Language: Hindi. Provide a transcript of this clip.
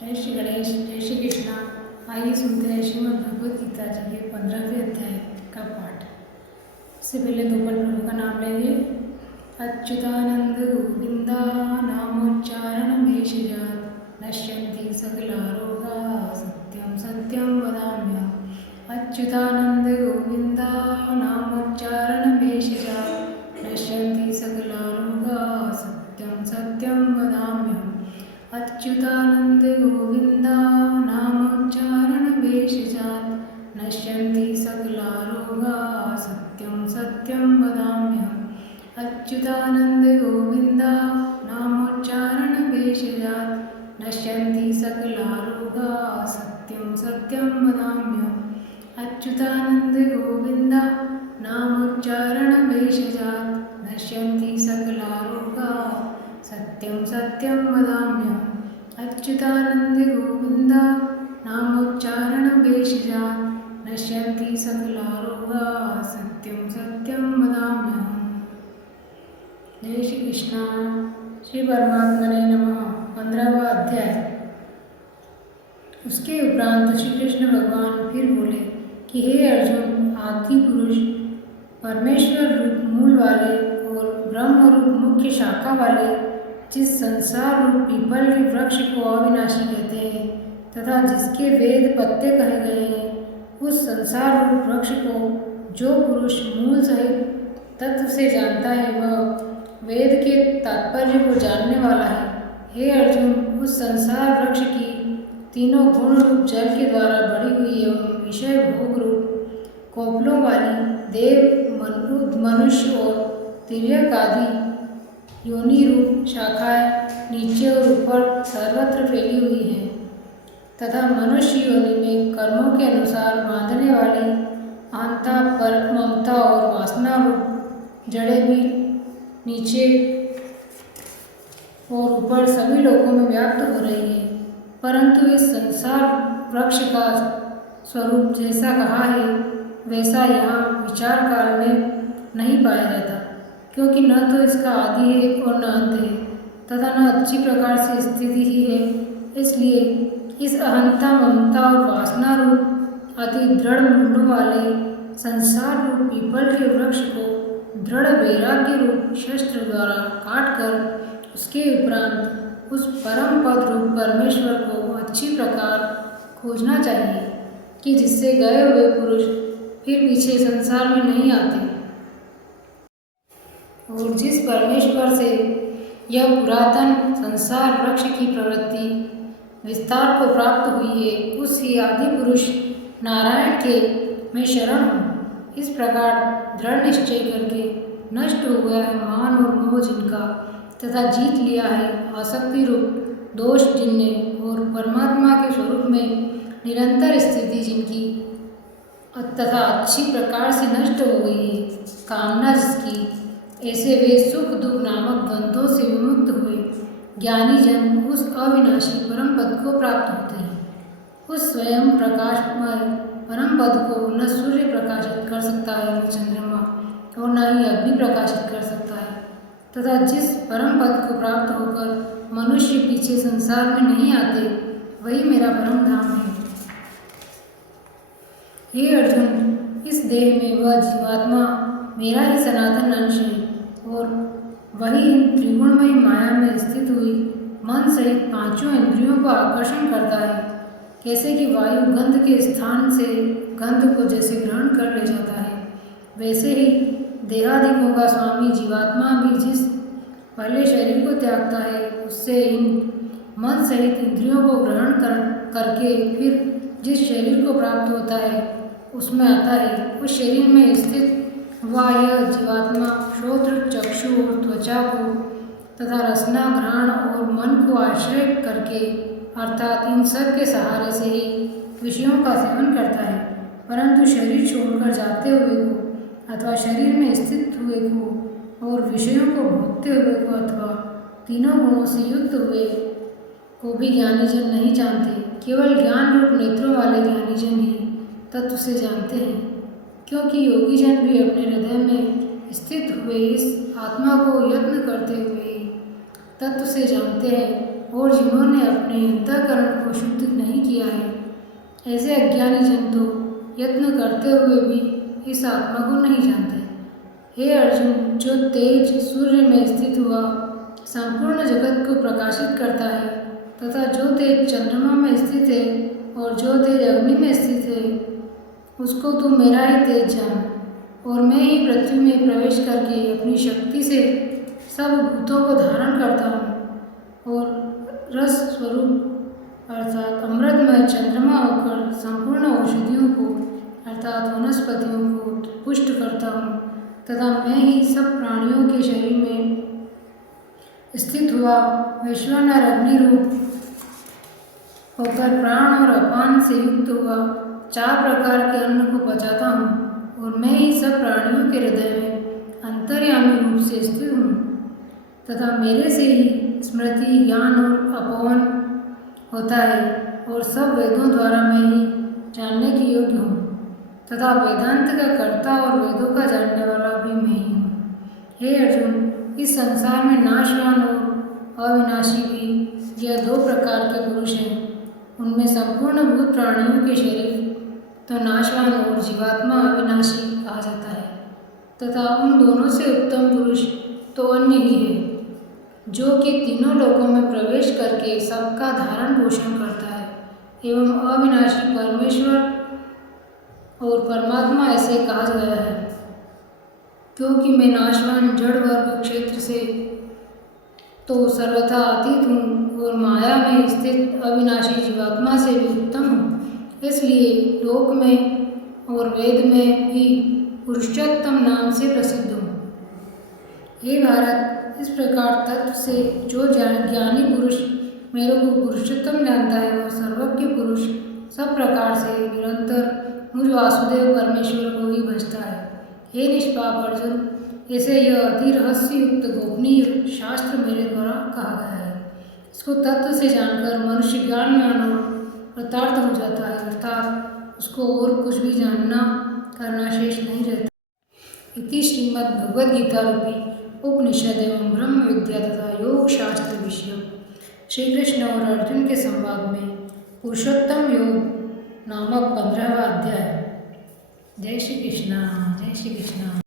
जय श्री गणेश, जय श्री कृष्णा। आइए सुनते हैं श्रीमद् भगवद गीता जी के 15वें अध्याय का पाठ। इससे पहले दोपहर प्रभु का नाम लेंगे। अच्युतानंद गोविंदा नामोच्चारण भेषजात् नश्यन्ति सकला रोगाः सत्यं सत्यं वदाम्यहम्। अच्युतानंद गोविंदा नामोच्चारण भेषजात् नश्यन्ति सकला रोगाः सत्यं सत्यं वदाम्यहम्। अच्युतानंद गोविंदा नामोच्चारण भेषजात् नश्यन्ति सकला रोगाः सत्यं सत्यं वदाम्यहम्। अच्युतानंद गोविंदा नामोच्चारण भेषजात् नश्यन्ति सकला रोगाः सत्यं सत्यं वदाम्यहम्। अच्युतानंद गोविंदा नामोच्चारण भेषजात् नश्यन्ति सकला रोगाः सत्यं सत्यं वदाम्यहम्। अच्युतानंद गोविंदा नामोच्चारण भेषजात् नश्यन्ति सकला रोगाः सत्यं सत्यं वदाम्यहम्। जय श्री कृष्णा। श्री परमात्मने नमः। 15वां अध्याय। उसके उपरांत श्री कृष्ण भगवान फिर बोले कि हे अर्जुन, आदि पुरुष परमेश्वर रूप मूल वाले और ब्रह्म रूप मुख्य शाखा वाले जिस संसार रूप पीपल के वृक्ष को अविनाशी कहते हैं तथा जिसके वेद पत्ते कहे गए हैं, उस संसार रूप वृक्ष को जो पुरुष मूल सहित तत्व से जानता है वह वेद के तात्पर्य को जानने वाला है। हे अर्जुन, उस संसार वृक्ष की तीनों गुण रूप जल के द्वारा बढ़ी हुई एवं विषय भोग रूप कोपलों वाली देव, मनुष्य और तिर्यक आदि योनि रूप शाखाएं नीचे और ऊपर सर्वत्र फैली हुई हैं तथा मनुष्य योनि में कर्मों के अनुसार बांधने वाली अहंता, पर ममता और वासना रूप जड़ें भी नीचे और ऊपर सभी लोगों में व्याप्त हो रही है। परंतु इस संसार वृक्ष का स्वरूप जैसा कहा है वैसा यहाँ विचार काल में नहीं पाया जाता, क्योंकि न तो इसका आदि है और न अंत है तथा न अच्छी प्रकार से स्थिति ही है। इसलिए इस अहंता, ममता और वासना रूप अति दृढ़ मूलों वाले संसार रूप पीपल के वृक्ष को दृढ़ वैराग्य रूप शस्त्र द्वारा काटकर उसके उपरांत उस परम पद रूप परमेश्वर को अच्छी प्रकार खोजना चाहिए कि जिससे गए हुए पुरुष फिर पीछे संसार में नहीं आते। और जिस परमेश्वर से यह पुरातन संसार वृक्ष की प्रवृत्ति विस्तार को प्राप्त हुई है, उस ही आदि पुरुष नारायण के मैं शरण हूँ। इस प्रकार दृढ़ निश्चय करके नष्ट हो गया है मान और मोह जिनका, तथा जीत लिया है आसक्ति रूप दोष जिनने, और परमात्मा के स्वरूप में निरंतर स्थिति जिनकी तथा अच्छी प्रकार से नष्ट हो गई है कामना जिसकी, ऐसे वे सुख दुख नामक द्वंद्वों से विमुक्त हुए ज्ञानी जन उस अविनाशी परम पद को प्राप्त होते हैं। उस स्वयं प्रकाशमय परम पद को न सूर्य प्रकाशित कर सकता है, न चंद्रमा, और न ही अग्नि प्रकाशित कर सकता है, तथा जिस परम पद को प्राप्त होकर मनुष्य पीछे संसार में नहीं आते, वही मेरा परम धाम है। हे अर्जुन, इस देह में वह जीवात्मा मेरा ही सनातन अंश है और वही इन त्रिगुणमयी माया में स्थित हुई मन सहित पांचों इंद्रियों को आकर्षण करता है। कैसे कि वायु गंध के स्थान से गंध को जैसे ग्रहण कर ले जाता है, वैसे ही देहादिकों का स्वामी जीवात्मा भी जिस पहले शरीर को त्यागता है, उससे इन मन सहित इंद्रियों को ग्रहण करके फिर जिस शरीर को प्राप्त होता है उसमें आता है। उस शरीर में स्थित वह यह जीवात्मा श्रोत्र, चक्षु और त्वचा को तथा रसना, घ्राण और मन को आश्रय करके अर्थात इन सब के सहारे से ही विषयों का सेवन करता है। परंतु शरीर छोड़कर जाते हुए को अथवा शरीर में स्थित हुए को और विषयों को भोगते हुए को अथवा तीनों गुणों से युक्त हुए को भी ज्ञानीजन नहीं जानते। केवल ज्ञान रूप नेत्रों वाले ज्ञानीजन ही तत्व से जानते हैं, क्योंकि योगीजन भी अपने हृदय में स्थित हुए इस आत्मा को यत्न करते हुए तत्व से जानते हैं और जिन्होंने अपने अंतःकरण को शुद्ध नहीं किया है, ऐसे अज्ञानी जन तो यत्न करते हुए भी इस आत्मा को नहीं जानते। हे अर्जुन, जो तेज सूर्य में स्थित हुआ संपूर्ण जगत को प्रकाशित करता है तथा जो तेज चंद्रमा में स्थित है और जो तेज अग्नि में स्थित है, उसको तू मेरा ही तेज जान। और मैं ही पृथ्वी में प्रवेश करके अपनी शक्ति से सब भूतों को धारण करता हूँ और रस स्वरूप अर्थात अमृतमय चंद्रमा होकर संपूर्ण औषधियों को अर्थात वनस्पतियों को पुष्ट करता हूँ तथा मैं ही सब प्राणियों के शरीर में स्थित हुआ वैश्वानर अग्नि रूप होकर प्राण और अपान से युक्त हुआ 4 प्रकार के अन्न को पचाता हूँ और मैं ही सब प्राणियों के हृदय में अंतर्यामी रूप से स्थित हूँ तथा मेरे से ही स्मृति, ज्ञान और अपवन होता है और सब वेदों द्वारा मैं ही जानने के योग्य हूँ तथा वेदांत का कर्ता और वेदों का जानने वाला भी मैं ही हूँ। हे अर्जुन, इस संसार में नाशवान और अविनाशी भी यह 2 प्रकार के पुरुष हैं। उनमें संपूर्ण भूत प्राणियों के शरीर तो नाशवान और जीवात्मा अविनाशी कहा जाता है तथा उन दोनों से उत्तम पुरुष तो अन्य ही है, जो कि तीनों लोकों में प्रवेश करके सबका धारण पोषण करता है एवं अविनाशी परमेश्वर और परमात्मा ऐसे कहा गया है क्योंकि मैं नाशवान जड़ वर्ग क्षेत्र से तो सर्वथा अतीत हूँ और माया में स्थित अविनाशी जीवात्मा से भी उत्तम हूँ। इसलिए लोक में और वेद में भी पुरुषोत्तम नाम से प्रसिद्ध हूँ। हे भारत, इस प्रकार तत्व से जो ज्ञानी पुरुष मेरे को पुरुषोत्तम जानता है वह सर्वज्ञ पुरुष सब प्रकार से निरंतर मुझ वासुदेव परमेश्वर को ही भजता है। हे निष्पाप अर्जुन, ऐसे यह अति रहस्य युक्त गोपनीय शास्त्र मेरे द्वारा कहा गया है। इसको तत्व से जानकर मनुष्य ज्ञानवान और कृतार्थ हो जाता है अर्थात उसको और कुछ भी जानना करना शेष नहीं रहता। इति श्रीमद् भगवद गीता रूपी उपनिषद एवं ब्रह्म विद्या तथा योग शास्त्र विषय श्री कृष्ण और अर्जुन के संवाद में पुरुषोत्तम योग नामक 15वां अध्याय। जय श्री कृष्ण, जय श्री कृष्ण।